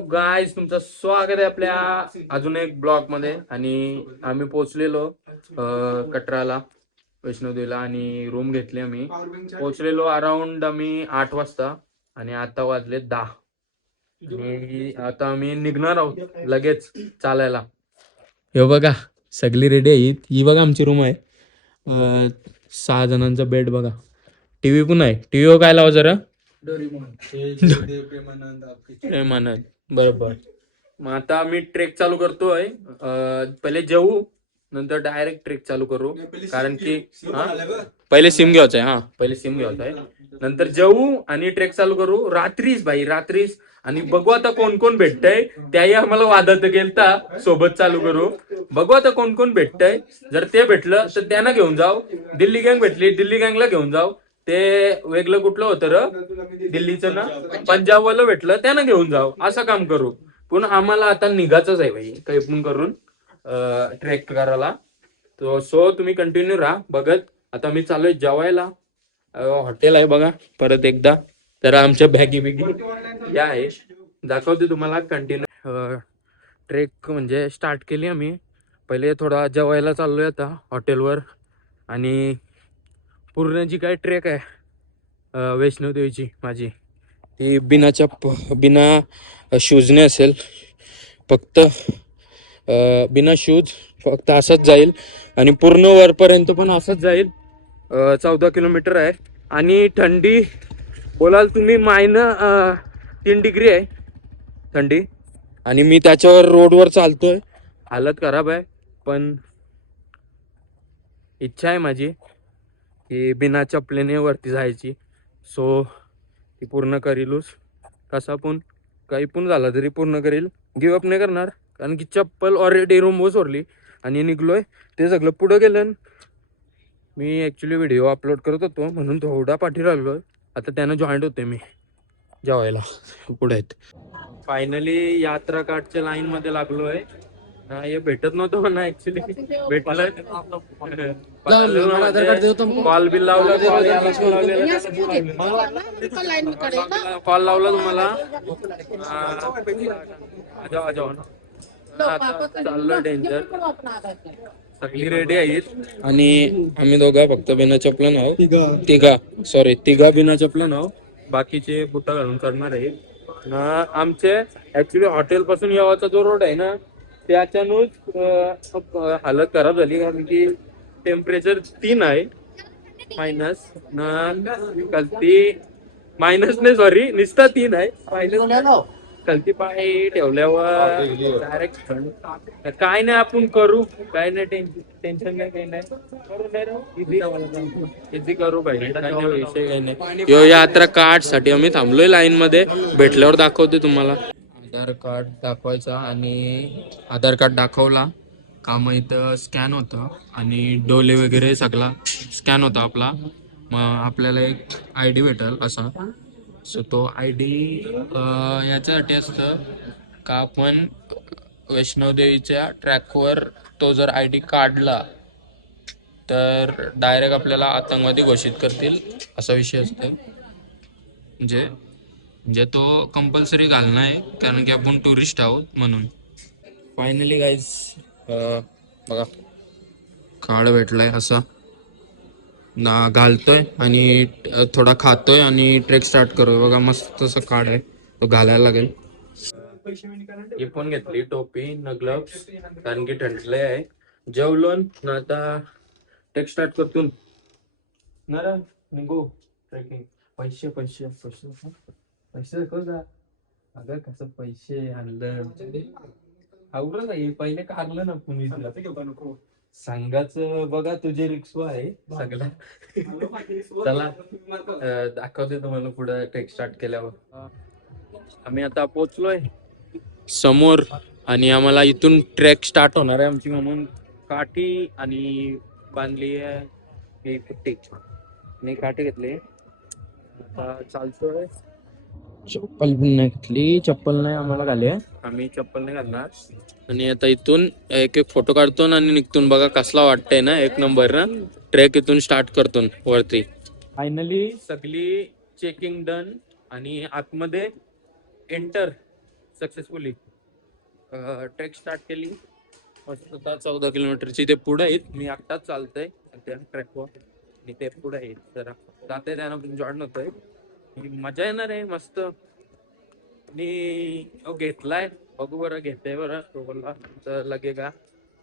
Hello guys, तुमचं स्वागत आहे आपल्या अजून एक ब्लॉग मध्ये. आणि आम्ही पोहोचलेलो कटराला, वैष्णोदेवीला, आणि रूम घेतली. आम्ही पोहोचलेलो अराउंड आम्ही 8 वाजता आणि आता वाजले 10. आणि आता आम्ही निघणार आहोत लगेच चालायला. हे बघा सगळी रेडी आहेत. ही बघा आमची रूम आहे. 6 जणांचा बेड बघा. टीव्ही पण आहे. टीव्हीवर काय लावा जरा. प्रेमानंद बरोबर. मग आता आम्ही ट्रेक चालू करतोय. पहिले जेवू, नंतर डायरेक्ट ट्रेक चालू करू. कारण की पहिले सिम घ्यायचं आहे. पहिले सिम घ्यायचं आहे, नंतर जेवू आणि ट्रेक चालू करू. रात्रीच भाई, रात्रीच. आणि बघू आता कोण कोण भेटतंय. त्याही आम्हाला वादात गेलता सोबत चालू करू. बघू आता कोण कोण भेटतंय. जर ते भेटलं तर त्यांना घेऊन जाऊ. दिल्ली गँग भेटली, दिल्ली गँगला घेऊन जाऊ. ते वेगळं कुठलं होतं र दिल्लीचं ना, पंजाब वाला भेटलं त्यांना घेऊन जाऊ. असं काम करू. पण आम्हाला आता निघायचंच आहे भाई, काही पण करून ट्रेक करायला. सो तुम्ही कंटिन्यू राहा बघत. आता मी चालूय जेवायला. हॉटेल आहे बघा परत एकदा. तर आमच्या बॅगी बिगी या आहे, दाखवते तुम्हाला. कंटिन्यू ट्रेक म्हणजे स्टार्ट केली आम्ही. पहिले थोडा जेवायला चाललोय आता हॉटेलवर. आणि पूर्ण जी काय ट्रेक आहे वैष्णोदेवीची माझी, ती बिना शूजने असेल. फक्त बिना शूज, फक्त असंच जाईल. आणि पूर्ण वरपर्यंत पण असंच जाईल. 14 किलोमीटर आहे. आणि थंडी बोलाल तुम्ही -3 डिग्री आहे थंडी. आणि मी त्याच्यावर रोडवर चालतोय. हालत खराब आहे, पण इच्छा आहे माझी की बिना चपलेने वरती जायची. सो ती पूर्ण करीलच. कसा पण काही पण झाला तरी पूर्ण करील. गिव अप नाही करणार. कारण की चप्पल ऑलरेडी रूमवर सोडली आणि निघलोय. ते सगळं पुढं गेलं. मी ॲक्च्युली व्हिडिओ अपलोड करत होतो म्हणून थोडा पाठी राहिलोय. आता त्यानं जॉईंट होते मी जेवायला. पुढे आहेत. फायनली यात्रा कार्डच्या लाईन मध्ये लागलोय. हे भेटत नव्हतं म्हणा, ऍक्च्युली भेटलं. कॉल बिल लावला, कॉल लावला तुम्हाला. चाललोय डेंजर. सगळी रेडी आहेत. आणि आम्ही दोघा फक्त बिना चपलन आहोत. तिघा बिना चपलन आहोत. बाकीचे बुटा घालून करणार आहे. आमचे ऍक्च्युली हॉटेल पासून यावाचा जो रोड आहे ना, त्याच्यानंच हालत खराब झाली. कारण की टेम्परेचर 3 आहे मायनस. कलती मायनस नाही, सॉरी, निस्ता 3 आहे. मायनस कलती पाय ठेवल्यावर डायरेक्ट काय नाही. आपण करू, काय नाही. टेन्शन नाही, काही नाही. इझी करू भाई, विषय काही नाही. यात्रा कार्ड साठी आम्ही थांबलोय लाईन मध्ये. भेटल्यावर दाखवते तुम्हाला. आधार कार्ड दाखवायचा. आणि आधार कार्ड दाखवला का मग इथं स्कॅन होतं. आणि डोले वगैरे सगळा स्कॅन होता आपला. मग आपल्याला एक ID भेटेल असा. सो तो ID याच्यासाठी असतं का आपण वैष्णोदेवीच्या ट्रॅकवर तो जर ID काढला तर डायरेक्ट आपल्याला आतंकवादी घोषित करतील, असा विषय असतो. म्हणजे तो कंपल्सरी घालणं आहे, कारण की आपण टुरिस्ट आहोत म्हणून. फायनली गाईज बघा कार्ड भेटलाय असा ना, घालतोय आणि थोडा खातोय आणि ट्रेक स्टार्ट करतोय. बघा मस्त असं कार्ड आहे, तो घालायला लागेल. ही पण घेतली टोपी न ग्लव्स, कारण की थंडलंय आहे. जेवलो ना, आता ट्रेक स्टार्ट करतो ना. निघू ट्रेकिंग. पैसे पैसे पैसे पैसे दाखव. अगं कसं पैसे आणलं आवडलं नाही. पहिले काढलं ना पुणे सांगाच. बघा तुझे रिक्सो आहे सगळं. चला दाखवते तुम्हाला पुढे ट्रेक स्टार्ट केल्यावर. आम्ही आता पोहोचलोय समोर. आणि आम्हाला इथून ट्रेक स्टार्ट होणार आहे आमची. म्हणून काठी आणि बांधली आहे पुट्टी आणि काठी घेतली. आता चालतोय. चप्पल पण नाही घेतली. चप्पल नाही आम्हाला घाली. आम्ही चप्पल नाही घालणार. आणि आता इथून एक फोटो काढतो आणि निघतून. बघा कसला वाटतंय ना, एक नंबर ना. ट्रेक इथून स्टार्ट करतो वरती. फायनली सगळी चेकिंग डन आणि आतमध्ये एंटर. सक्सेसफुली ट्रेक स्टार्ट केली. मस्त 14 किलोमीटरची. ते पुढे आहेत, मी एकटाच चालतोय सध्या ट्रॅकवर. आणि ते पुढे आहेत जरा जाते त्यानं पण जॉईन होतोय. मजा येणार आहे मस्त. आणि घेतलाय, बघू बरं घेते बरं. तो बोलला तर लगे का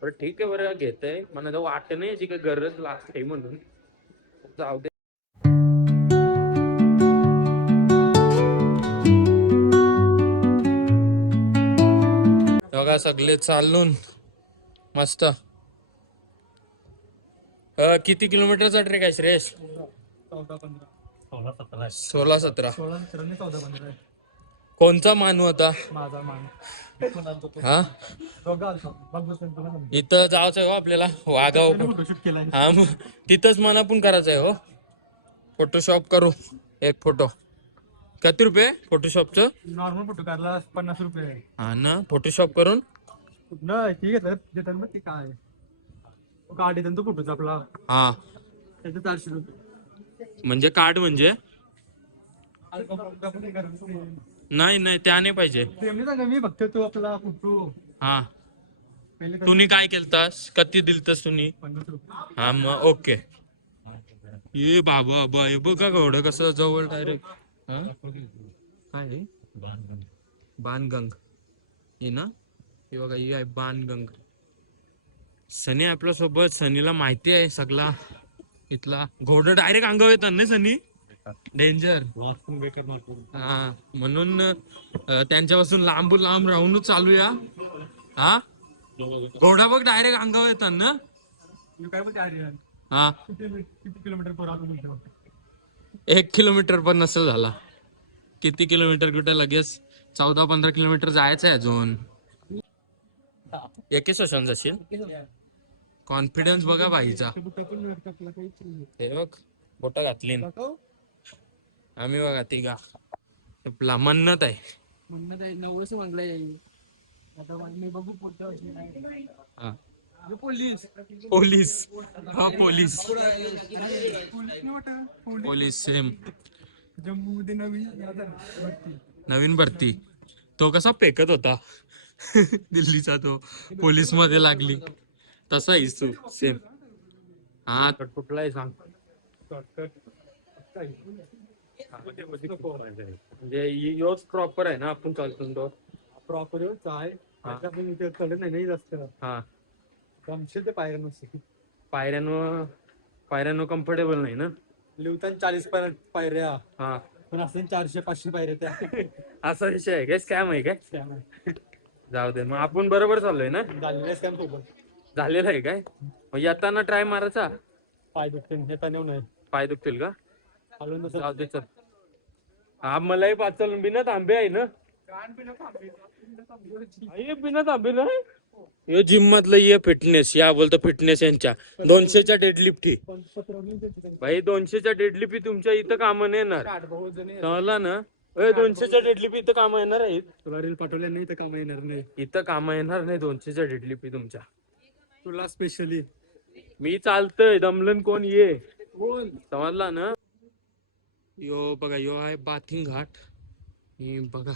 बरं ठीक आहे बरं घेतय. मला तर वाटत नाही याची काही गरज लागते म्हणून. जाऊ दे. बघा सगळे चालून मस्त. किती किलोमीटरचा ट्रेक आहे श्रेयश? 16-17. कोणचा मान होता? हा इथं जायचं आहे हो आपल्याला वागाव. हा मग तिथंच मना पण करायचं आहे हो. फोटोशॉप करू एक फोटो. किती रुपये फोटोशॉपचं? नॉर्मल फोटो काढला 50 रुपये. हा ना फोटोशॉप करून ठीक आहे देतात मग ते काय कार्ड येतात तो फोटोचा आपला. हा त्याचे 400 रुपये. म्हणजे कार्ड म्हणजे नाही नाही त्या नाही पाहिजे. मी फक्त तो आपला फोटो. हा तुम्ही काय केलतास? किती दिलतस तुम्ही? 50 रुपये. हा मग ओके. ये बाबा बाय बघा एवढं कसं जवळ डायरेक्ट. काय बाणगंग हे ना? हे बघा हे आहे बाणगंग. सनी आपल्या सोबत. सनीला माहिती आहे सगळा इथला. घोडं डायरेक्ट अंगावर येतात ना सनी. डेंजर. हा म्हणून त्यांच्यापासून लांब लांब राहूनच चालूया. हा घोडा बघ डायरेक्ट अंगावर येतात ना. काय बोलते आर्यन? हा किती किलोमीटर पर आवर? 1 किलोमीटर पण नसेल झाला. किती किलोमीटर कुठे लगेच 14-15 किलोमीटर जायचं आहे अजून. एकेच वशन जाशील. कॉन्फिडन्स बघा बाईचा. हे बघ बोट घातली आम्ही बघा तिघा. आपला मन्नत आहे. म्हणणं आहे नवस म्हणलंय. आता मी बघू हा पोलीस पोलीस. हा पोलीस पोलीस सेम. जम्मू मध्ये नवीन भरती. तो कसा पेकत होता दिल्लीचा तो पोलीस मध्ये लागली तसा इसू सेम. हा कुठला आहे सांग. म्हणजे योच प्रॉपर आहे ना आपण चालतो तो. प्रॉपर आहे. आपण इथे चढत नाही जास्त. हा आमचे ते पायऱ्या पायऱ्यांवर कम्फर्टेबल नाही ना. लिवताना 40 पायऱ्या. हा पण असं 400-500 पायऱ्या त्या. असा विषय आहे काय? स्कॅम आहे काय? जाऊ दे मग आपण बरोबर चाललोय ना. झालेलं आहे काय? मग येताना ट्राय मारायचा. पाय दुखतील येताना नाही. पाय दुखतील का? हलवून जाऊ दे चल. हा मलाही पाचल बिना तांबे आहे ना. बिना तांबे ना. हे जिम मधलं ये फिटनेस या बोलतो फिटनेस यांच्या 200च्या डेडलिफ्टी. भाई 200च्या डेडलिफ्टी तुमच्या इथं कामं नाही येणार. कळला ना. 200च्या डेडलिफ्टी इथं कामं येणार आहेत. तुला रील पाठवल्या नाही तर कामा येणार नाही. इथं कामं येणार नाही 200च्या डेडलिफ्टी तुमच्या. तुला स्पेशली मी चालतोय दमलन कोण ये समजला ना. यो बघा यो आहे बाथिंग घाट. हे बघा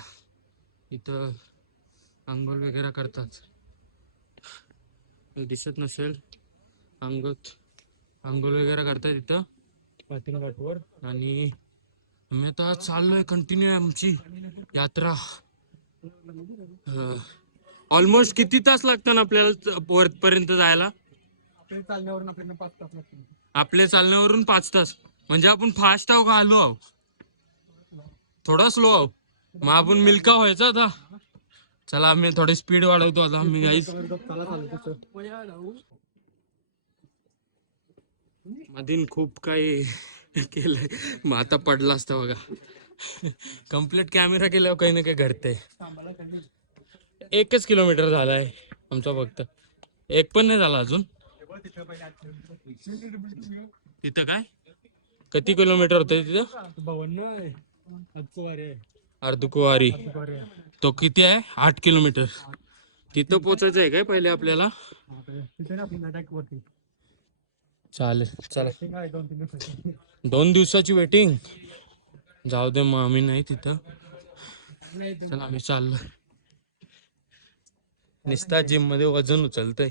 इथं आंघोळ वगैरे करतात. दिसत नसेल आंघोळ वगैरे करतात इथं बाथिंग घाटवर. आणि आम्ही आता चाललोय कंटिन्यू आहे आमची यात्रा. ऑलमोस्ट किती तास लागतात आपल्याला वरपर्यंत जायला? आपल्या चालण्यावरून आपल्याला 5 तास लागतील. आपल्या चालण्यावरून 5 तास. म्हणजे आपण फास्ट आहो का आलो आहो? थोडा स्लो आहो. मग आपण मिल्का व्हायचा आता. चला आम्ही थोडी स्पीड वाढवतो आता आम्ही गाईस. मधीन खूप काही केलंय मग आता पडला असता बघा. कम्प्लीट कॅमेरा केल्यावर काही ना काही घडते. 1 किलोमीटर झालाय आमचा फक्त. 1 पण नाही झाला अजून. तिथं काय किती किलोमीटर होते तिथं? 52 अर्धकुवारी. तो किती आहे? 8 किलोमीटर. तिथं पोचायचं आहे काय पहिले आपल्याला? चालेल चला. 2 दिवसाची वेटिंग. जाऊ दे मग आम्ही नाही तिथं. चला आम्ही चाललो. निस्ता जिम मध्ये वजन उचलतय.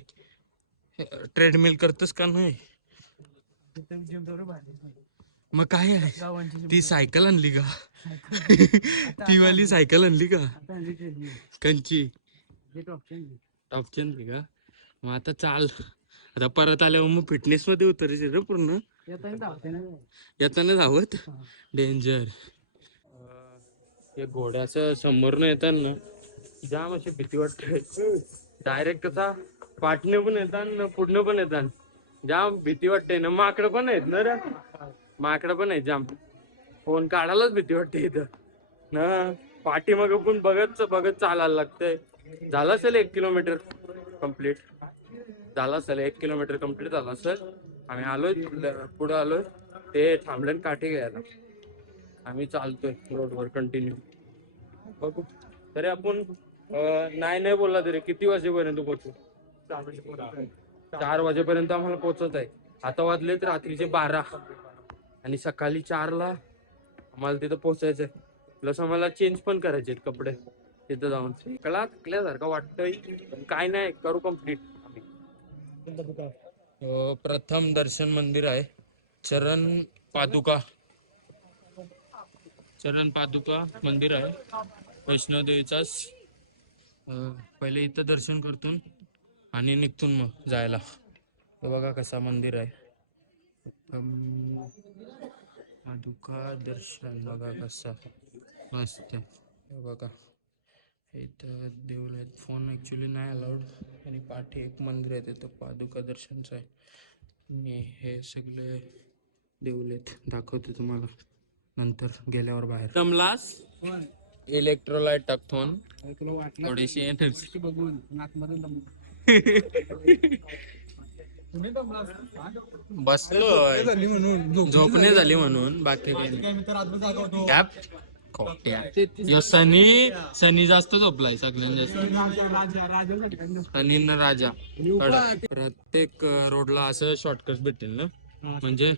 ट्रेडमिल करतोस का नाही? मग काय आहे, ती सायकल आणली का? ती वाली सायकल आणली का? कंची टॉपची का? मग आता चाल, आता परत आल्यावर मग फिटनेस मध्ये उतरायचे रे पूर्ण. येताना धावत डेंजर. हे घोड्याचं समोरनं येताना जाम अशी भीती वाटते. डायरेक्ट कसा पाठणे पण येतात ना पुढनं पण येतात. जाम भीती वाटते ना. माकडं पण आहेत ना रे, माकडं पण आहेत जाम. फोन काढायलाच भीती वाटते इथं ना. पाठीमाग पण बघत बघत चालायला लागतंय. झालं असेल 1 किलोमीटर कम्प्लीट. झालं असेल 1 किलोमीटर कम्प्लीट झालं असेल. आम्ही आलोय पुढे आलोय. ते थांबल्यान काठी घ्यायला. आम्ही चालतोय रोडवर कंटिन्यू. बघू तरी आपण नाही बोलला तरी किती वाजेपर्यंत पोहोचू? 4 वाजेपर्यंत आम्हाला पोहोचत आहे. आता वाजलेत रात्रीचे 12 आणि सकाळी 4ला आम्हाला तिथं पोहोचायचंय. प्लस आम्हाला चेंज पण करायचे कपडे तिथं जाऊन. कला थकल्यासारखं वाटतंय पण काय नाही, करू कम्प्लीट आम्ही. प्रथम दर्शन मंदिर आहे चरण पादुका. चरण पादुका मंदिर आहे वैष्णोदेवीचाच. पहिले इथं दर्शन करतून आणि निघतून मग जायला. हे बघा कसा मंदिर आहे. पादुका दर्शन बघा कसा मस्त. हे बघा इथं देऊळ आहेत. फोन ॲक्च्युली नाही अलाउड. आणि पाठी एक मंदिर आहे तिथं पादुका दर्शनचं आहे. आणि हे सगळे देऊळ आहेत, दाखवतो तुम्हाला नंतर गेल्यावर बाहेर. जमलास इलेक्ट्रोलाइट टाकतो थोडीशी एनर्जी बघून बसलोय झोपणे झाली म्हणून. बाकी काय सनी जास्त झोपलाय सगळ्यात जास्त. सनी न राजा. प्रत्येक रोडला असं शॉर्टकट भेटेल ना. म्हणजे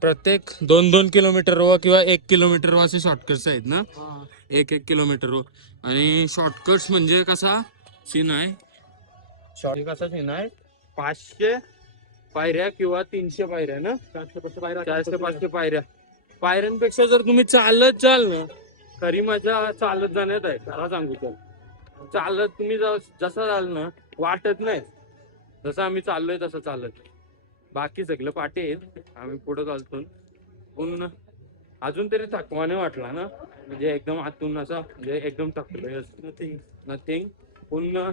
प्रत्येक 2-2 किलोमीटर व किंवा 1 किलोमीटर व असे शॉर्टकट्स आहेत ना. 1-1 किलोमीटर व. आणि शॉर्टकट्स म्हणजे कसा सीन आहे, कसा सीन आहे 500 पायऱ्या किंवा 300 पायऱ्या ना. 400-500 पायऱ्या. पायऱ्यांपेक्षा जर तुम्ही चालत जाल ना, खरी मजा चालत जाण्यात आहे. खरा सांगू तर चालत तुम्ही जसं जाल ना वाटत नाही. जसं आम्ही चाललोय तसं चालत. बाकी सगळं पाठी आहेत. आम्ही पुढे चालतो पण अजून तरी थकवा नाही वाटला ना. म्हणजे एकदम आतून असा म्हणजे एकदम थकलोय नथिंग. पण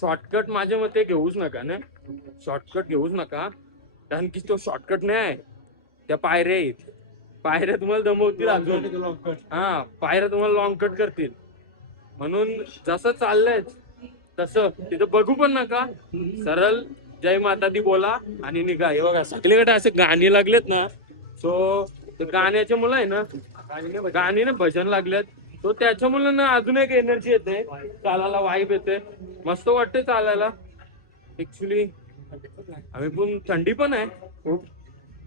शॉर्टकट माझ्या मते घेऊच नका ना. शॉर्टकट घेऊच नका कारण की तो शॉर्टकट नाही आहे. त्या पायऱ्या आहेत. पायऱ्या तुम्हाला दमवतील अजून. हा पायऱ्या तुम्हाला लॉंग कट करतील. म्हणून जसं चाललंय तसं तिथं बघू पण नका. सरळ जय माता दी बोला आणि निघा. हे बघा सगळीकडे असे गाणी लागलेत ना. सो गाण्याच्या मुलं आहे ना, गाणी भजन लागलेत. तो त्याच्या मुलांना अजून एक एनर्जी येते चालायला, वाईब येते, मस्त वाटते चालायला. ऍक्च्युली आम्ही पण थंडी पण आहे खूप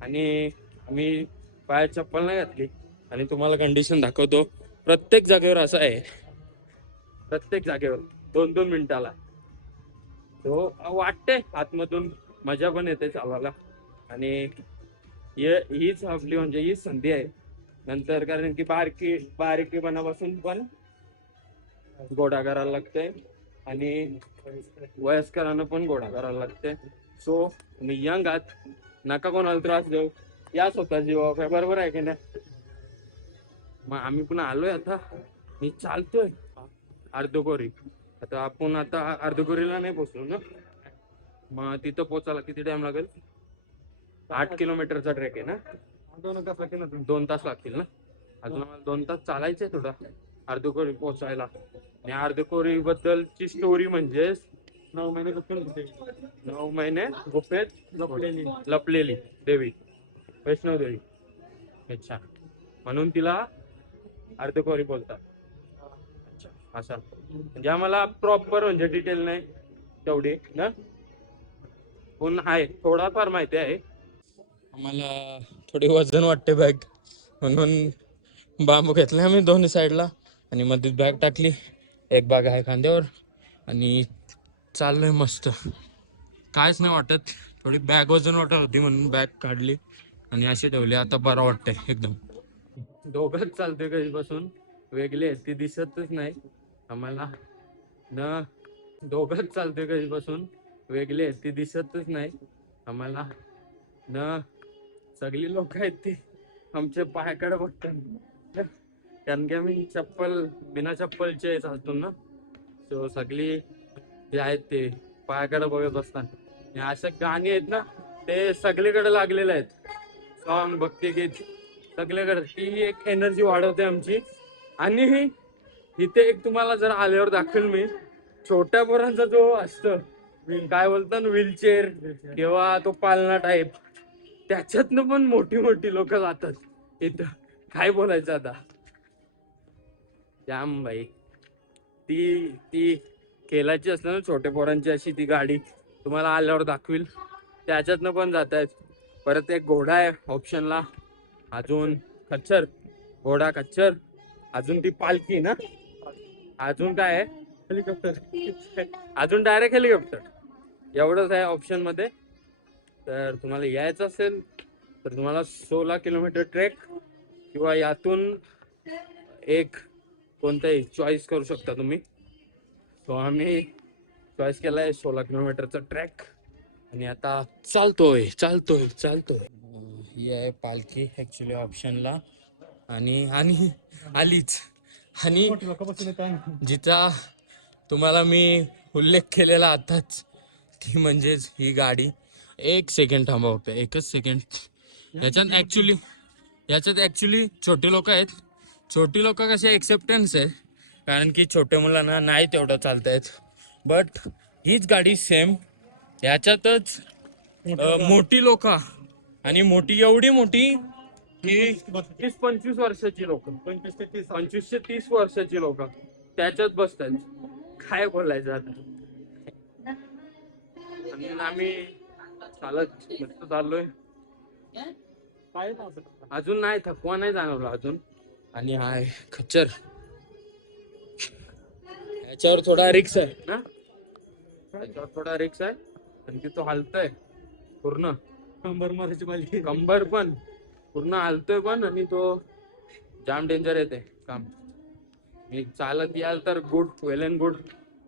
आणि आम्ही पायात चप्पल नाही घातली. आणि तुम्हाला कंडिशन दाखवतो. प्रत्येक जागेवर असं आहे, प्रत्येक जागेवर 2-2 मिनिटाला. तो वाटते आतमधून मजा पण येते चालायला. आणि हीच आपली म्हणजे हीच संधी आहे नंतर. कारण की बारकीपणापासून पण घोडा करायला लागते आणि वयस्करांना पण घोडा करायला लागते. सो तुम्ही यंग आहात, नका कोणाला त्रास देऊ, या स्वतः जीवा काय. बरोबर आहे की नाही. मग आम्ही पण आलोय आता. मी चालतोय अर्धकोरी. आता आपण आता अर्धकोरीला नाही पोहोचलो ना. मग तिथं पोचायला किती टाइम लागेल? 8 किलोमीटरचा ट्रेक आहे ना. 2 तास लागतील ना. अजून आम्हाला 2 तास चालायचंय थोडा अर्धकोरी पोचायला. आणि अर्धकोरी बद्दलची स्टोरी म्हणजे 9 महिने गुफेत लपलेली देवी वैष्णोदेवी. अच्छा, म्हणून तिला अर्धकोरी बोलतात. अच्छा असं म्हणजे आम्हाला प्रॉपर म्हणजे डिटेल नाही तेवढी ना, पण आहे थोडाफार माहिती आहे आम्हाला. थोडी वजन वाटते बॅग म्हणून बांबू घेतले आम्ही दोन्ही साईडला आणि मध्ये बॅग टाकली. एक बॅग आहे खांद्यावर आणि चाललोय मस्त. कायच नाही वाटत. थोडी बॅग वजन वाटत होती म्हणून बॅग काढली आणि अशी ठेवली. आता बरं वाटतंय एकदम. दोघंच चालतोय कधीपासून. वेगळे आहेत ती दिसतच नाही आम्हाला न. दोघंच चालतोय कधीपासून. वेगळे आहेत ती दिसतच नाही आम्हाला न. सगळी लोक आहेत ती आमच्या पायाकडे बघतात कारण की आम्ही चप्पल बिना चप्पलचे चालतो ना. सो सगळी जे आहेत ते पायाकडे बघत असतात. आणि अशा गाणी आहेत ना ते सगळीकडे लागलेले आहेत. सॉन्ग भक्तिगीत सगळीकडे. ती एक एनर्जी वाढवते आमची. आणि इथे एक तुम्हाला जर आल्यावर दाखवेल मी. छोट्या पोरांचा जो असतं काय बोलतात व्हीलचेअर किंवा तो पालना टाईप त्याच्यातनं पण मोठी मोठी लोक जातात इथं. काय बोलायचं आता. जाम भाई. ती ती खेळाची असते ना छोट्या पोरांची अशी ती गाडी तुम्हाला आल्यावर दाखवील. त्याच्यातनं पण जात आहेत. परत एक घोडा आहे ऑप्शनला. अजून खच्चर घोडा खच्चर. अजून ती पालखी ना. अजून काय आहे हेलिकॉप्टर. अजून डायरेक्ट हेलिकॉप्टर. एवढंच आहे ऑप्शन मध्ये. तर तुम्हाला यायचं असेल तर तुम्हाला 16 किलोमीटर ट्रेक किंवा यातून एक कोणताही चॉईस करू शकता तुम्ही. सो आम्ही चॉईस केलाय 16 किलोमीटरचा ट्रॅक आणि आता चालतोय चालतोय चालतोय. ही आहे पालखी ऍक्च्युली ऑप्शनला. आणि आणि आलीच. आणि लोक बसून येतात. जिचा तुम्हाला मी उल्लेख केलेला आताच ती म्हणजेच ही गाडी. एक सेकंड थांबा फक्त एकच सेकंड. याच्यात ऍक्च्युली छोटे लोक आहेत. छोटी लोक कसे एक्सेप्टन्स आहे कारण की छोट्या मुलांना नाही तेवढं चालता येत. बट हीच गाडी सेम याच्यातच मोठी लोक आणि मोठी एवढी मोठी की 20-25 वर्षाची लोक 25 ते 30 वर्षाची लोक त्याच्यात बसतात. काय बोलायचं आता. आणि आम्ही चालत मस्त चाललोय. अजून नाही थकवा नाही जाणवला अजून. आणि हाय खच्चर. याच्यावर थोडा रिक्स आहे ना. याच्यावर थोडा रिक्स आहे कारण की तो हलतोय पूर्ण. कंबर मारायची पाहिजे. कंबर पण पूर्ण हलतोय पण. आणि तो जाम डेंजर येते काम. मी चालत याल तर गुड वेल अँड गुड.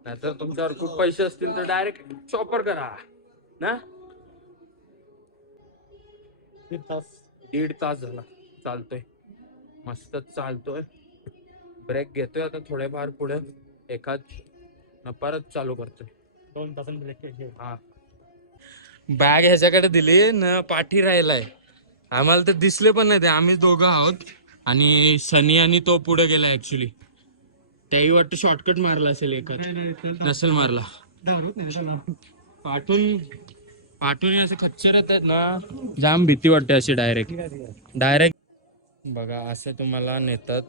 नाहीतर तुमच्यावर खूप पैसे असतील तर डायरेक्ट चॉपर करा ना. 1.5 तास झाला चालतोय. मस्त चालतोय. ब्रेक घेतोय आता थोडेफार पुढे एखाद परत चालू करतोय. 2 तासांनी ब्रेक घ्यायचे. हा. बॅग ह्याच्याकडे दिली न पाठी राहिलाय. आम्हाला तर दिसले पण नाही ते. आम्ही दोघं आहोत आणि सनी आणि तो पुढे गेला ऍक्च्युली. त्याही वाटतं शॉर्टकट मारला असेल एखाद. नसेल मारला. पाठून पाठून असं खच्चर येत आहेत ना जाम भीती वाटते अशी डायरेक्ट बघा असं तुम्हाला नेतात.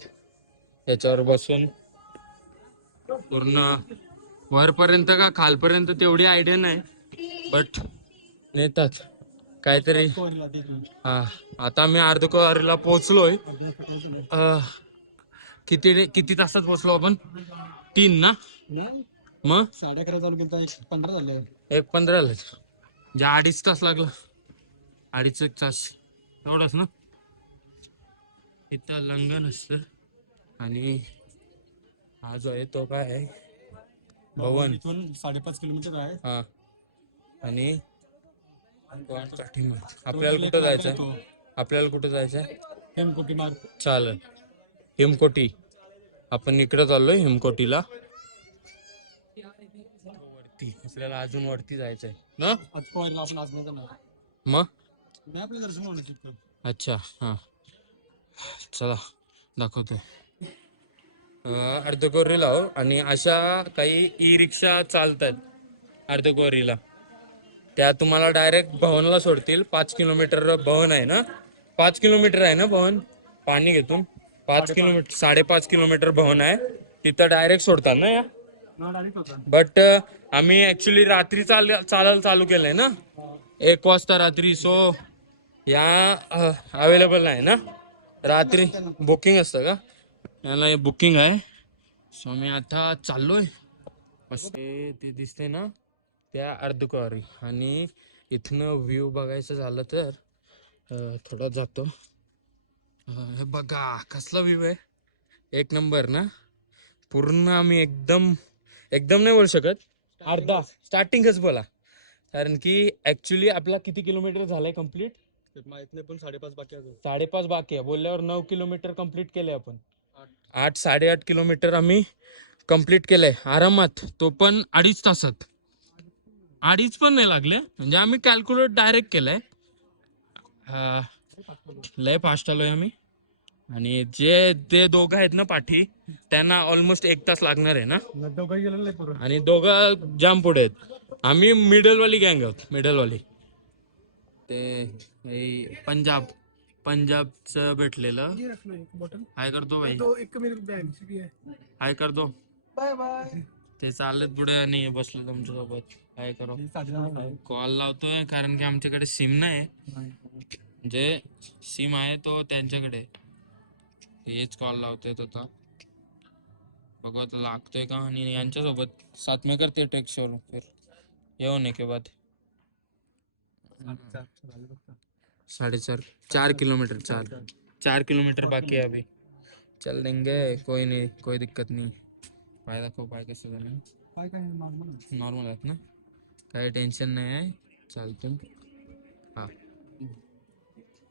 याच्यावर बसून पूर्ण वरपर्यंत का खालपर्यंत तेवढी आयडिया नाही बट नेतात काहीतरी. हा आता मी अर्धकुवारीला पोहोचलोय. किती तासात पोहोचलो आपण. 3 ना. मग 11:30 चालू केलं 1:15 झाले. 1:15 झालं. जे 2.5 तास लागला. 2.5 तास एवढंच ना. इथं लंगन असतं. आणि हा जो आहे तो काय आहे भवन. इथून 5.5 किलोमीटर आहे. हा. आणि आपल्याला कुठं जायचं. आपल्याला कुठं जायचंय. हेमकोटी मार्ग. चालेल. हिमकोटी. आपण इकडे चाललोय हिमकोटीला. वरती आपल्याला अजून वरती जायचंय ना. आपण आज मग आपलं दर्शन होणार. अच्छा हा चला दाखवतोय. अर्धकोरीला हो. आणि अशा काही ई रिक्षा चालतात अर्धकोरीला. त्या तुम्हाला डायरेक्ट भवनला सोडतील. 5 किलोमीटर भवन आहे ना. 5 किलोमीटर आहे ना भवन. पाणी घेतून 5 किलोमीटर 5.5 किलोमीटर भवन आहे. तिथं डायरेक्ट सोडतात ना या. बट आम्ही ऍक्च्युली रात्री चालायला चालू केलंय ना 1 वाजता रात्री. सो या अवेलेबल नाही ना. रात्री बुकिंग असतं का. याला बुकिंग आहे. सो मी आता चाललोय ते दिसते ना त्या अर्धकुवारी. आणि इथनं व्ह्यू बघायचं झालं तर थोडा जातो. हे बघा कसला व्ह्यू आहे, एक नंबर ना. पूर्ण आम्ही एकदम एकदम नाही बोलू शकत, अर्धा स्टार्टिंगच बोला. कारण की ऍक्च्युली आपला किती किलोमीटर झालाय कम्प्लीट माहित नाही पण 5.5 बाकी अजून. 5.5 बाकी आहे बोलल्यावर 9 किलोमीटर कम्प्लीट केले आपण. 8-8.5 किलोमीटर आम्ही कम्प्लीट केलंय आरामात, तो पण 2.5 तासात. 2.5 पण नाही लागले, म्हणजे आम्ही कॅल्क्युलेट डायरेक्ट केलंय. लय फास्ट आलोय आम्ही. आणि जे ते दोघं आहेत ना पाठी, त्यांना ऑलमोस्ट 1 तास लागणार आहे ना. दोघंही गेलेलं नाही पूर्ण. आणि दोघं जाम पुढे आहेत. आम्ही मिडलवाली गँग आहोत, मिडलवाली. ते पंजाबचं भेटलेलं. काय करतो भाई, काय करतो बाय बाय. ते चालत पुढे आणि बसलो तुमच्या सोबत. काय करू, कॉल लावतोय कारण की आमच्याकडे सिम नाही. जे सिम आहे तो त्यांच्याकडे, हेच कॉल लावतोय आता. बघू आता लागतोय का. आणि यांच्यासोबत साथ में करते टेक्स्ट और फिर ये होने के बाद 4.5 किलोमीटर 4 किलोमीटर बाकी है अभी. चल देंगे, कोई नहीं, कोई दिक्कत नहीं. पाय दाखव, पाय कसं झालं. नॉर्मल आहेत ना, काही टेन्शन नाही आहे, चालतो. हा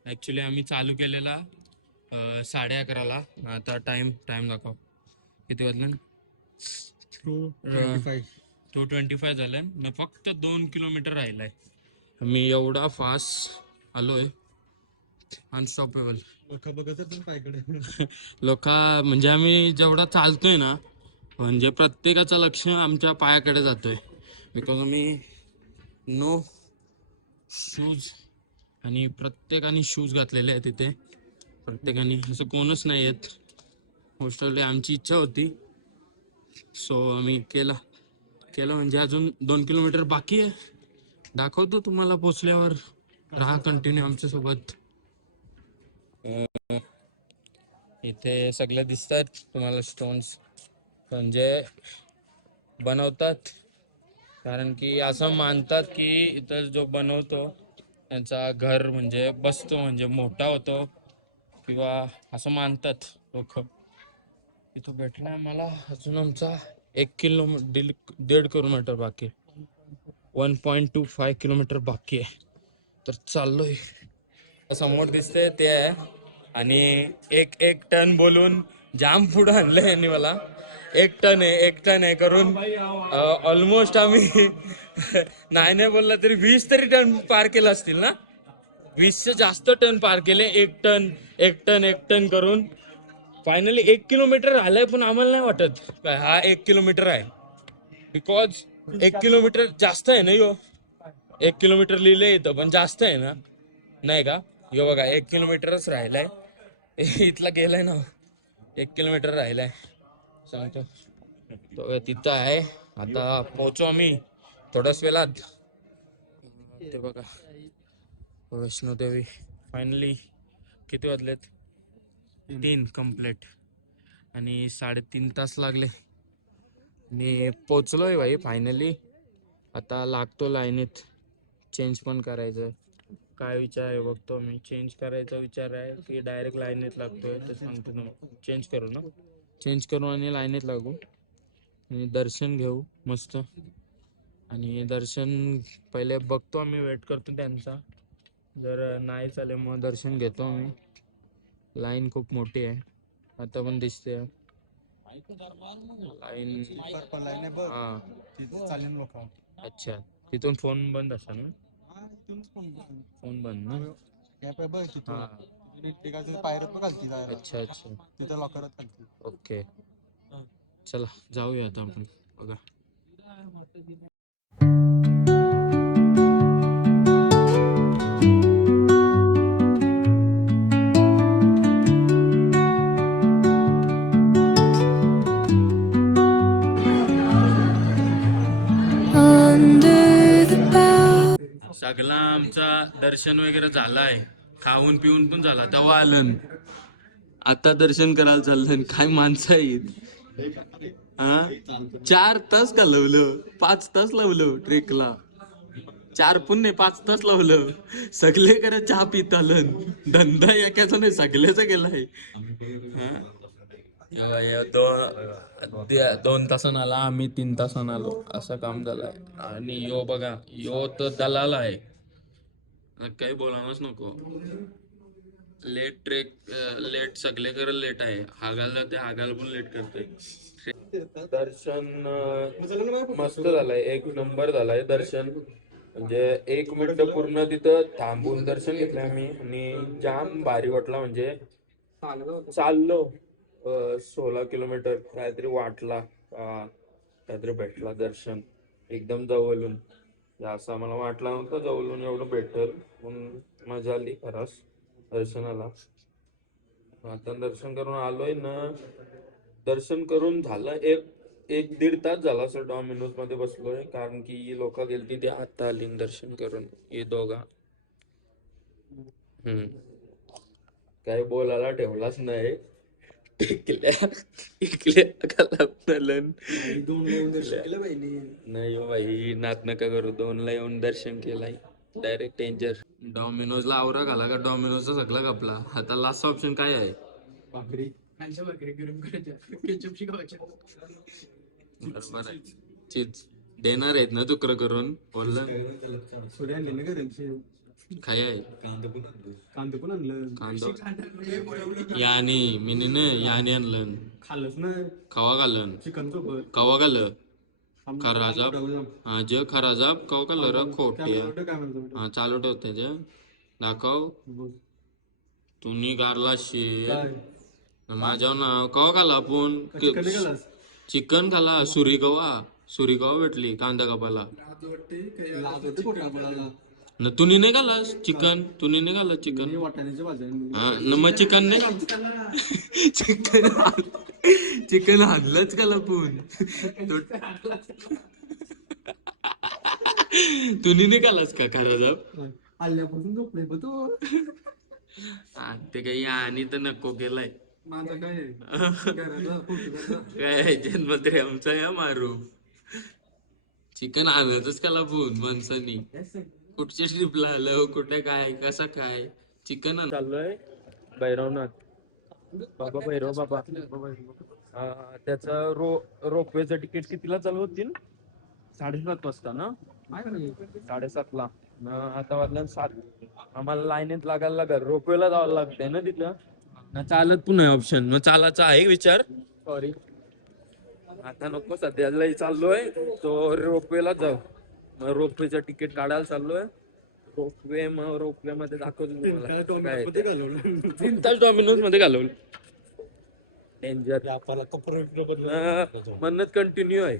ॲक्च्युली आम्ही चालू केलेला 11:30ला. आता टाइम दाखव किती वाजलं. 2:25 झालं ना. फक्त 2 किलोमीटर राहिलाय. मी एवढा फास्ट आलोय, अनस्टॉपेबल. लोक म्हणजे आम्ही जेवढा चालतोय ना, म्हणजे प्रत्येकाचं लक्ष आमच्या पायाकडे जातोय. बिकॉज आम्ही नो शूज, आणि प्रत्येकाने शूज घातलेले आहेत तिथे. प्रत्येकाने, असं कोणच नाही आहेत. मोस्ट ऑफली आमची इच्छा होती, सो आम्ही केलं म्हणजे अजून 2 किलोमीटर बाकी आहे. दाखवतो तुम्हाला पोचल्यावर. राहा कंटिन्यू आमच्या सोबत. इथे सगळे दिसतात तुम्हाला स्टोन्स, म्हणजे बनवतात. कारण की असं मानतात की इथं जो बनवतो त्यांचा घर म्हणजे बसतो, म्हणजे मोठा होतो, किंवा असं मानतात लोक. इथं भेटलाय मला अजून आमचा 1.5 किलोमीटर बाकी आहे. 1.25 किलोमीटर बाकी आहे. तर चाललोय. समोर दिसते ते आहे. आणि एक टन बोलून जाम पुढं आणलंय यांनी मला. 1 टन आहे करून ऑलमोस्ट आम्ही नाही बोलला तरी 20 तरी टन पार केलं असतील ना. 20चे जास्त टन पार केले. 1 टन करून फायनली 1 किलोमीटर राहिलाय. पण आम्हाला नाही वाटत हा 1 किलोमीटर आहे, बिकॉज 1 किलोमीटर जास्त आहे ना. 1 किलोमीटर लिहिलंय इथं, पण जास्त आहे ना, नाही का. यो बघा 1 किलोमीटरच राहिलाय. इथला गेलाय ना, 1 किलोमीटर राहिलाय सांगतो. तो तिथं आहे. आता पोहोचू आम्ही थोड्याच वेळात. ते बघा वैष्णोदेवी. फायनली किती वाजलेत, 3 कम्प्लीट. आणि 3.5 तास लागले. मी पोचलोय भाई फायनली. आता लागतो लाईनीत. चेंज पण करायचं. काय विचार आहे बघतो मी. चेंज करायचा विचार आहे की डायरेक्ट लाईनीत लागतोय, तर सांगतो ना. चेंज करू ना, चेंज करू आणि लाईनीत लागू आणि दर्शन घेऊ मस्त. आणि दर्शन पहिले बघतो आम्ही, वेट करतो त्यांचा. जर नाही चालेल मग दर्शन घेतो आम्ही. लाईन खूप मोठी आहे, आता पण दिसते लाईन. हा अच्छा, तिथून फोन बंद असेल ना. फोन बंद ना. अच्छा अच्छा, तिथं लॉकरात. ओके. चला जाऊया आता आपण. बघा सगळा आमचा दर्शन वगैरे झालाय. खाऊन पिऊन पण झाला तेव्हा आलं. आता दर्शन करायला चाललं. काय माणसं आहेत, हा 4 तास घालवलं, 5 तास लावलं ट्रेकला. 4 पण नाही 5 तास लावलं. सगळे करा चहा पित आलं. धंदा एकाचा नाही सगळ्याचा गेलाय. हा? दोन तासानं आला, आम्ही 3 तासानं आलो, असं काम झालंय. आणि यो बघा, यो तर दलाल आहे, काही बोलावंच नको. लेट ट्रेक, लेट सगळे कर लेट आहे. हागायला ते हागायला पण लेट करते. दर्शन मस्त झालंय, एक नंबर झालाय दर्शन. म्हणजे 1 मिनिट पूर्ण तिथं थांबून दर्शन घेतलं आम्ही आणि जाम भारी वाटला. म्हणजे चाललो 16 किलोमीटर काहीतरी वाटला, काहीतरी भेटला दर्शन एकदम जवळून. असं मला वाटलं नव्हतं जवळून एवढं भेटेल, पण मजा आली खरंच दर्शनाला. आता दर्शन करून आलोय ना, दर्शन करून झालं एक दीड तास झाला असं डॉमिनोज मध्ये बसलोय, कारण की लोक गेलती ते आता आली दर्शन करून हे दोघा. काही बोलायला ठेवलाच नाही. इकल्या इकल्या कलापनलन. नाही हो भाई, नात नका करू. 2ला येऊन दर्शन केलाय डायरेक्ट डेंजर. डॉमिनोजला आवरा घाला का डॉमिनोजचा सगळा कापला. आता लास्ट ऑप्शन काय आहे? भाकरी गरम करायच्या, केचप शिकवायच्या. बरोबर आहे. चीज देणार आहेत ना तुकडं करून बोललं. सूर्य आणले ना गरम काय आहे? कांदा पण आणलं. कांदा याने मीने याने आणलं. खाल्लंच ना कवा घालन चिकन सोबत. कवा घाल खराजाब. हा जे खराजाब कवा घाल खोटे. हा चालू ठेव त्याच्या दाखव. तुम्ही गारला शेर माझ्या नाव कवा खाला आपण. चिकन खाला. सुरी कवा भेटली कांदा कापाला. न तुम्ही नाही घालास चिकन. तुम्ही नाही घालत चिकन. वाटाण्याच्या भाज्या. हा न मग चिकन नाही घाल. चिकन हाणलंच का लपून. तुम्ही नाही घालास का खराजाब. आल्यापासून झोपले बघ तू. ते काही आणि तर नको केलाय. माझं काय काय जन्मत्री आमचा या मारू. चिकन आणतच का लपून माणसानी. कुठच्या ट्रिपला आलं कुठे काय कसं काय चिकन चाललोय भैरवनाथ. बाबा भैरव बाबा. त्याचं रोपवेचं तिकीट कितीला चालू होतील? 7:30 वाजता ना. 7:30ला. आता वाजल्या 7. आम्हाला लाईनीत लागायला लागल. रोपवेला जावं लागतंय ना तिथं. ना चालत पण नाही ऑप्शन. मग चालायचा आहे विचार. सॉरी आता नको सध्याला चाललोय तो रोपवेला जाऊ. मग रोपवेचं तिकीट काढायला चाललोय. रोपवे मध्ये दाखवतो 3 तास डॉमिनोज मध्ये घालवलं. डेंजर. म्हणत कंटिन्यू आहे.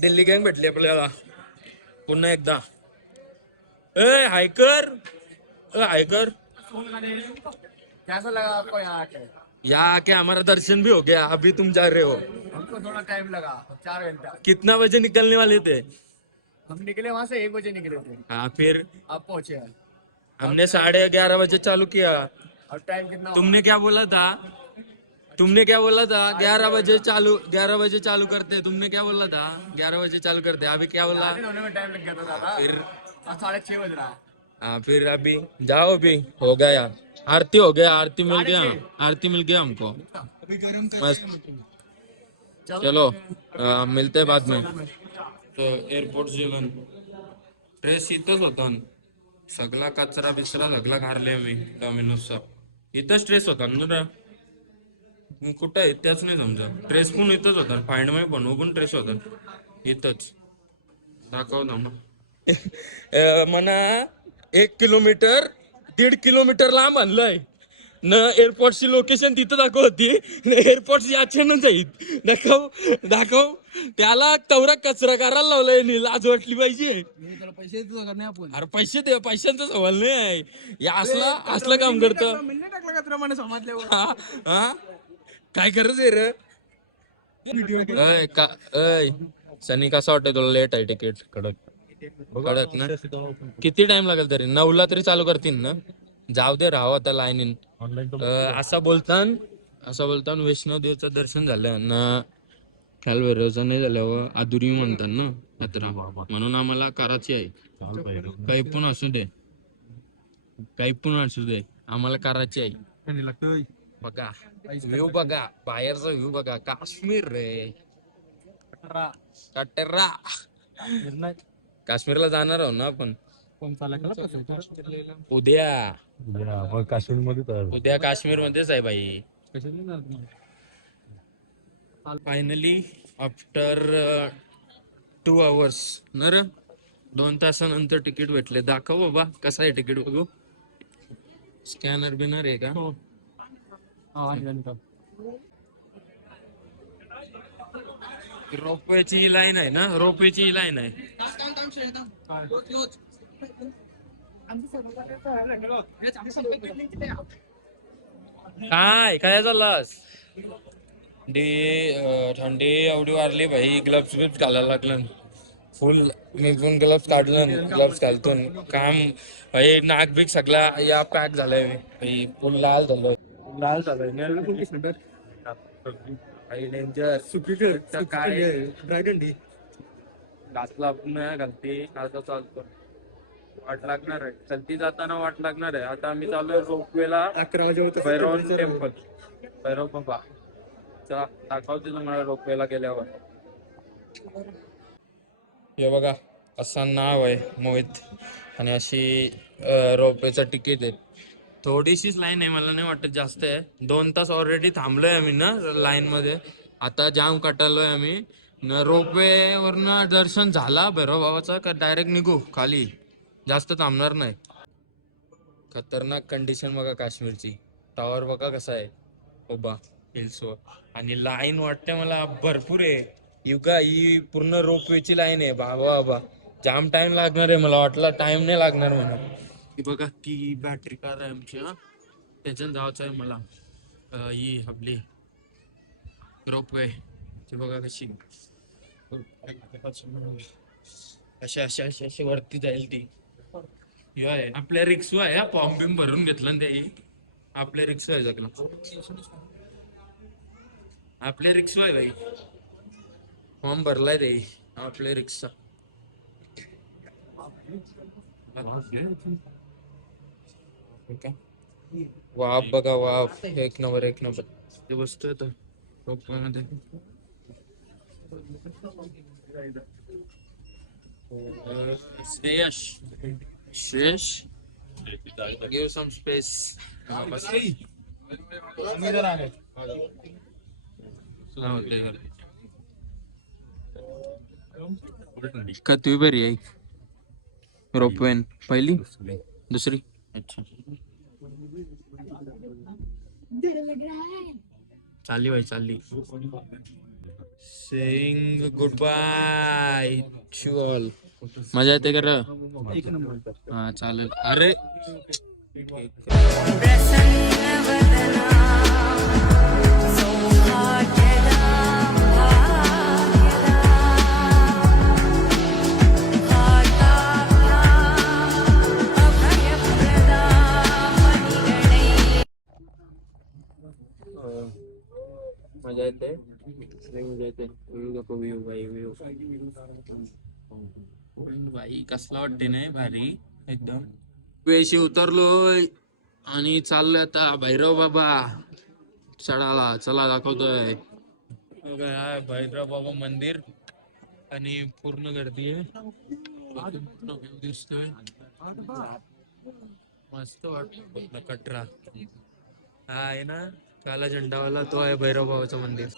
दिल्ली गँग भेटली आपल्याला पुन्हा एकदा. हायकर हायकर कैसा लगा आपको यहाँ आके? यहाँ के हमारा दर्शन भी हो गया. अभी तुम जा रहे हो. हमको थोड़ा टाइम लगा 4 घंटा. कितना बजे निकलने वाले थे? हम निकले वहां से 1 बजे निकले थे. हाँ फिर आप पहुंचे हैं. हमने 11:30 बजे चालू किया. और टाइम कितना? तुमने क्या बोला था? 11 बजे चालू करते. तुमने क्या बोला था? 11 बजे चालू करते. अभी क्या बोला? होने में टाइम लग गया था ज्यादा. फिर 6:30 बज रहा है. हाँ फिर अभी जाओ. अभी हो गया. आरती हो गया. आरती मिल गया हमको. मस्त. चलो मिलते हैं बाद में. तो एअरपोर्ट जेवण ट्रेस इथंच होता. सगळा कचरा बिचरा सगळा खारले मी डॉमिनोजचा. इथंच ट्रेस होता ना. कुठं आहे त्याच नाही समजा. ट्रेस पण इथंच होता. फाइंड माय बनवू पण ट्रेस होता इथंच. दाखव ना मग. म्हणा 1 किलोमीटर 1.5 किलोमीटर लांब आणलंय न. एअरपोर्टची लोकेशन तिथं दाखवती. एअरपोर्ट याच्या जाईल. दाखव त्याला तेवढा कचरा करायला लावलाय. लाज वाटली पाहिजे. पैसे करणे आपण. अरे पैसे दे. पैशांचा सवाल नाही आहे. या असलं काम करतं. टाकला का समजल्यावर. हा काय करायचं रे. सनी कसं वाटतंय तुला? लेट आहे तिकीट. कडक ना. किती टाइम लागेल तरी? 9ला तरी चालू करतील ना. जाऊ दे राहू आता लाईनीन. असा बोलतान असं बोलताना वैष्णोदेवीचं दर्शन झालं ना, कालभैरवचं नाही झाल्यावर आदुरी म्हणतात ना यात्रा, म्हणून आम्हाला करायची आहे. काही पण असू दे, काही पण असू दे, आम्हाला करायची आहे. आणि लागतोय बघा व्ह्यू, बघा बाहेरचा व्ह्यू, बघा काश्मीर रे, कटरा. काश्मीरला जाणार आहो ना आपण कोण चालला उद्या. काश्मीर मध्ये उद्या काश्मीर मध्येच आहे भाई. कशाने जाणार तुम्ही? फायनली आफ्टर 2 hours ना रे, 2 तासानंतर तिकीट भेटले. दाखव बाबा कसं आहे तिकीट, बघू. स्कॅनर बिनर आहे का? हो. हा, आणि का? रोपवेची लाईन आहे ना, रोपवेची लाईन आहे. काय काय चाललास? थंडी एवढी वाढली भाई, ग्लव्स बिव्स घालायला लागलं फुल. मी पण ग्लव्स काढलं, ग्लव्स घालतो काम भाई. नाक बीक सगळा या पॅक झालाय मी भाई, फुल लाल झालोय. लाल झालोय काही डेंजर. सुपीकर काय ड्रॅगन डी घातला नाही घालते आता चालतो. वाट लागणार आहे, चलती जाताना वाट लागणार आहे. आता आम्ही चाललोय रोपवेला 11 वाजेपर्यंत भैरव टेम्पल, भैरव बाबा. चला दाखवते तुम्हाला रोपवेला गेल्यावर. हे बघा असं नाव आहे मोहित, आणि अशी रोपवेचं तिकीट आहे. थोडीशीच लाईन आहे, मला नाही वाटत जास्त आहे. 2 तास ऑलरेडी थांबलोय आम्ही ना लाईन मध्ये. आता जाम कटालोय आम्ही न. रोपवे वरनं दर्शन झाला भैरव बाबाचा का डायरेक्ट निघू खाली, जास्त थांबणार नाही. खतरनाक कंडिशन बघा काश्मीरची. टॉवर बघा कसा आहे उभा हिल्सवर, आणि लाईन वाटते मला भरपूर आहे. युगा ही पूर्ण रोपवेची लाईन आहे बाबा बाबा. जाम टाइम लागणार आहे, मला वाटलं टाइम नाही लागणार म्हणून. ही बघा की बॅटरी कार आहे आमची, हा त्याच्यानं जायचं आहे मला. ही आपली रोपवे ती बघा कशी अशा अशा अशा अशी वरती जाईल ती. यो आहे आपल्या रिक्षा आहे, फॉर्म बिम भरून घेतलं ना ते. आपल्या रिक्षा आहे जगला, आपल्या रिक्षा आहे भाई. फॉर्म भरलाय रे आपल्या रिक्षा. वाफ बघा वाफ, एक नंबर एक नंबर. ते बसतोय तर रोपमध्ये. Shreyas, Shreyas give some space. का तू बरी आहे रोपवेन पहिली दुसरी? अच्छा चालली भाई चालली. Saying good by two all. मजा येते का रे? हा चालेल. अरे मजा येते, मजा येते. व्ह्यू भाई व्ह्यू भाई कसला वाटते नाही भारी एकदम. वेशी उतरलोय आणि चाललोय आता भैरव बाबा चढाला. चला दाखवतोय बघा भैरव बाबा मंदिर, आणि पूर्ण गर्दी आहे. पूर्ण व्ह्यू दिसतोय मस्त वाटत. कटरा हा आहे ना काला झेंडावाला, तो आहे भैरव बाबाचं मंदिर.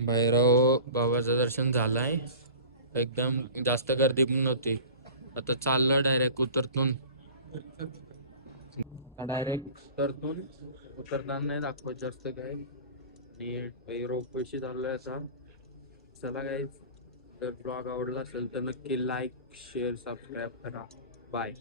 भैरव बाबाचं दर्शन झालंय, एकदम जास्त गर्दी पण नव्हती. आता चाललं डायरेक्ट उतरतून, डायरेक्ट उतरतून उतरताना नाही दाखवत जास्त काय. आणि रोपवेशी चाललोय आता. चला गाईज, जर ब्लॉग आवडला असेल तर नक्की लाईक शेअर सबस्क्राईब करा. बाय.